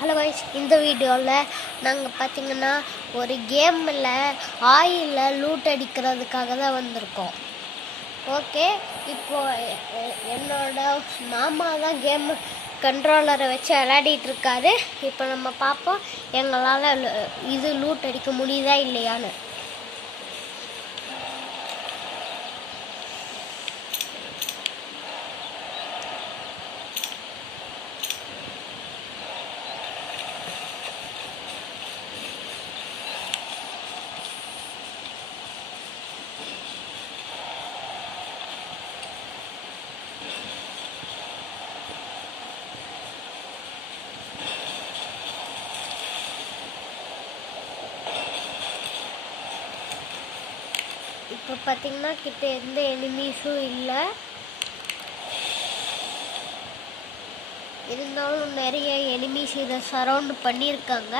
Hello guys, இந்த வீடியோவில் நாங்கள் பார்த்தீங்கன்னா ஒரு கேமில் ஆயிலில் லூட் அடிக்கிறதுக்காக தான் வந்திருக்கோம். ஓகே, இப்போது என்னோட மாமா தான் கேம் கண்ட்ரோலரை வச்சு விளையாடிட்டு இருக்காரு. இப்போ நம்ம பார்ப்போம் எங்களால் இது லூட் அடிக்க முடியுதா இல்லையான்னு. இப்போ பார்த்தீங்கன்னா கிட்ட எந்த எனிமீஸும் இல்லை, இருந்தாலும் நிறைய எனிமீஸ் இதை சரவுண்ட் பண்ணியிருக்காங்க.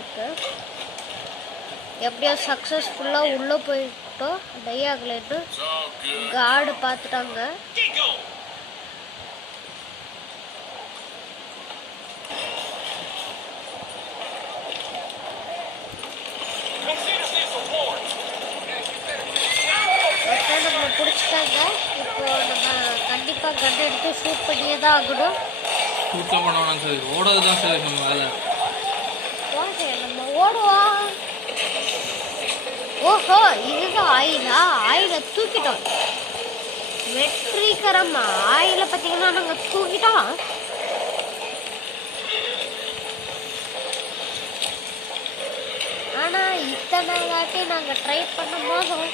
ஓகே, எப்படியோ சக்ஸஸ்ஃபுல்லாக உள்ளே போயிட்டோம். டையாகுலேட்டு கார்டு பார்த்துட்டாங்க. நம்ம பிடிச்சிட்டாங்க. இப்போ நம்ம கண்டிப்பாக கன் எடுத்து ஷூட் பண்ணியே தான் ஆகணும். ஷூட்லாம் பண்ணணும் சார், ஓடுறது தான் சார் நம்ம வேலை. நம்ம ஓடுவோம். ஓஹோ, இதுதான் ஆயிலா? ஆயிலை தூக்கிட்டோம். வெற்றிகரமா ஆயிலை பார்த்தீங்கன்னா நாங்கள் தூக்கிட்டோம். ஆனால் இத்தனை வாட்டி நாங்கள் ட்ரை பண்ணும் போதும்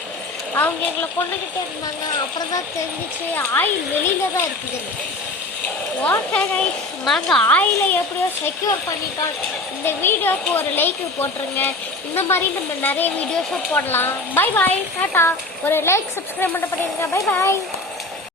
அவங்க எங்களை கொண்டுக்கிட்டே இருந்தாங்க. அப்புறம் தான் தெரிஞ்சிச்சு ஆயில் வெளியில தான் இருக்குது. ஓகே கைஸ், நாங்கள் ஆயிலை எப்படியோ செக்யூர் பண்ணிட்டோம். இந்த வீடியோவுக்கு ஒரு லைக் போட்டுருங்க. இந்த மாதிரி நம்ம நிறைய வீடியோஸும் போடலாம். Bye bye, tata. ஒரு லைக் சப்ஸ்கிரைப் பண்ணிடுங்க. Bye bye.